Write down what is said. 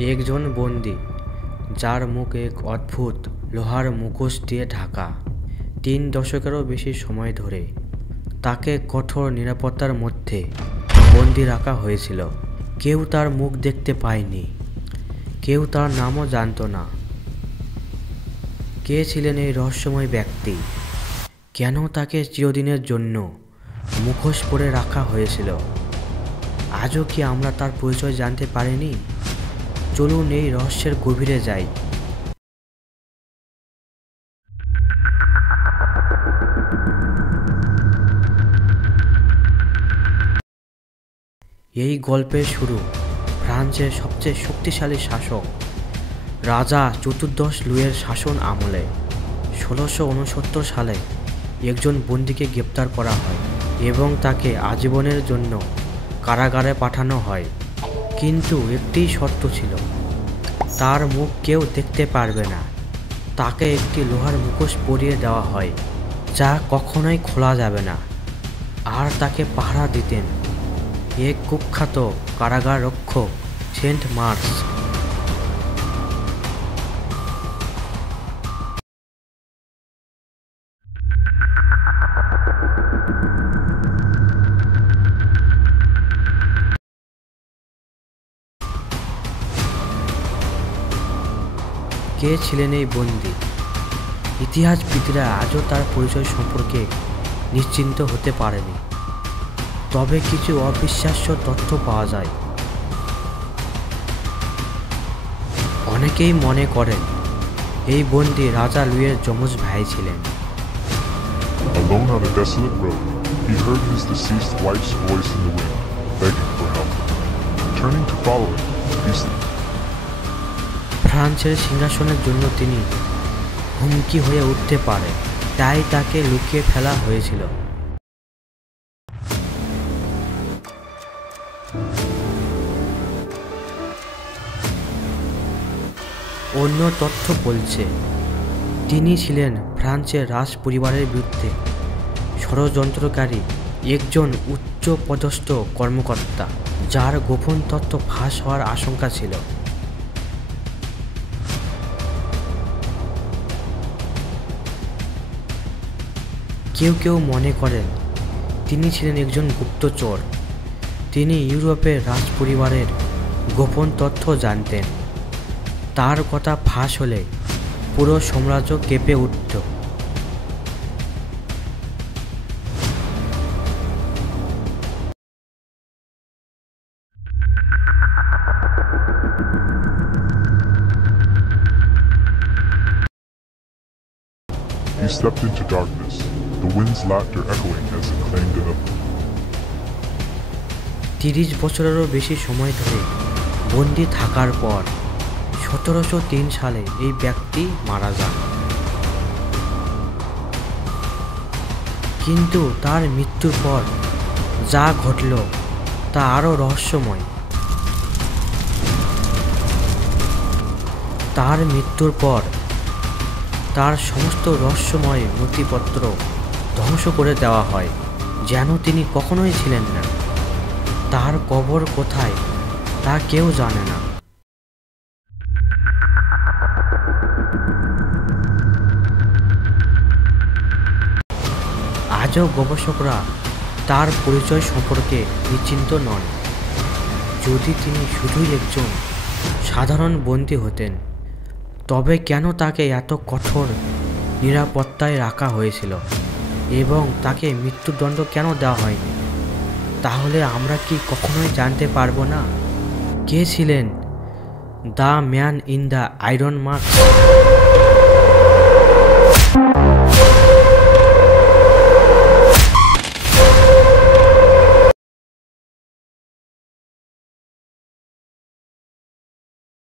একজন বন্দী যার মুখ এক অদ্ভুত লোহার মুখোশ দিয়ে ঢাকা। 3 দশকেরও বেশি সময় ধরে তাকে কঠোর নিরাপত্তার মধ্যে বন্দী রাখা হয়েছিল। কেউ তার মুখ দেখতে পায়নি, কেউ তার নামও জানত না। কে ছিলেন এই রহস্যময় ব্যক্তি? কেন তাকে চিরদিনের জন্য মুখোশ পরে রাখা হয়েছিল? আজও কি আমরা তার পরিচয় জানতে পারিনি? চলুন এই রহস্যের গভীরে যাই। এই গল্পের শুরু ফ্রান্সের সবচেয়ে শক্তিশালী শাসক রাজা চতুর্দশ লুইয়ের শাসন আমলে। 1669 সালে একজন বন্দীকে গ্রেপ্তার করা হয় এবং তাকে আজীবনের জন্য কারাগারে পাঠানো হয়। কিন্তু একটি শর্ত ছিল, তার মুখ কেউ দেখতে পারবে না। তাকে একটি লোহার মুখোশ পরিয়ে দেওয়া হয়, যা কখনোই খোলা যাবে না। আর তাকে পাহারা দিতেন এক কুখ্যাত কারাগার রক্ষক সেন্ট মার্স। কে ছিলেন এই বন্দী? ইতিহাসবিদরা আজও তার পরিচয় সম্পর্কে নিশ্চিন্ত হতে পারেনি। তবে কিছু অবিশ্বাস্য তথ্য পাওয়া যায়। অনেকেই মনে করেন এই বন্দী রাজা লুইয়ের যমজ ভাই ছিলেন। Alone on a desolate road, he heard his deceased wife's voice in the wind, begging for help. Turning to follow it, he ফ্রান্সের সিংহাসনের জন্য তিনি হুমকি হয়ে উঠতে পারে, তাই তাকে লুকিয়ে ফেলা হয়েছিল। অন্য তথ্য বলছে তিনি ছিলেন ফ্রান্সের রাজ পরিবারের বিরুদ্ধে ষড়যন্ত্রকারী একজন উচ্চ পদস্থ কর্মকর্তা, যার গোপন তথ্য ফাঁস হওয়ার আশঙ্কা ছিল। কেউ কেউ মনে করেন তিনি ছিলেন একজন গুপ্তচর। তিনি ইউরোপের রাজ পরিবারের গোপন তথ্য জানতেন। তার কথা ফাঁস হলে পুরো সাম্রাজ্য কেঁপে উঠত। He stepped into darkness, the wind's laughter echoing as it claimed another. 30 বছরেরও বেশি সময় ধরে বন্দী থাকার পর 1703 সালে এই ব্যক্তি মারা যান। কিন্তু তার মৃত্যুর পর যা ঘটল তা আরও রহস্যময়। তার মৃত্যুর পর তার সমস্ত রহস্যময় নথিপত্র ধ্বংস করে দেওয়া হয়, যেন তিনি কখনোই ছিলেন না। তার কবর কোথায় তা কেউ জানে না। আজও গবেষকরা তার পরিচয় সম্পর্কে নিশ্চিন্ত নন। যদি তিনি শুধুই একজন সাধারণ বন্দী হতেন, তবে কেন তাকে এত কঠোর নিরাপত্তায় রাখা হয়েছিল এবং তাকে মৃত্যুদণ্ড কেন দেওয়া হয়নি? তাহলে আমরা কি কখনোই জানতে পারবো না কে ছিলেন the man in the iron mask?